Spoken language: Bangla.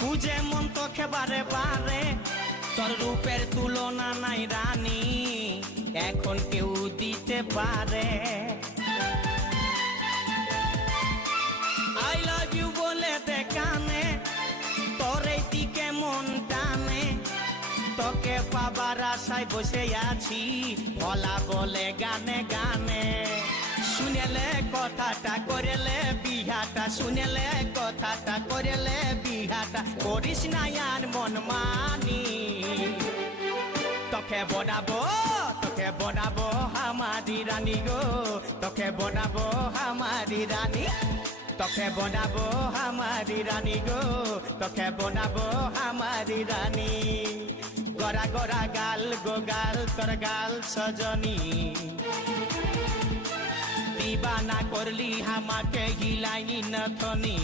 খুঁজে মন তোকে বারে বারে, তোর রূপের তুলনা নাই রানী, এখন কেউ দিতে পারে। আই লাভ ইউ বলে দে কানে, তোর এই দিকে মন টানে, তোকে পাবার আশায় বসে আছি, ভোলা বলে গানে গানে। শুনেলে কথাটা করেলে বিহাটা, শুনেলে কথাটা করেলে বিহাটা, করিস না আর মন মানি। তোকে বনাবো আমারি রানী গো, তোকে বনাবো আমারি রানী, তোকে বনাবো আমারি রানী গো, তোকে বনাবো আমারি রানী। গড়া গড়া গাল গো গাল, তোর গাল সজনী, দিবানা করলি আমাকে হিলাইনি নথনি।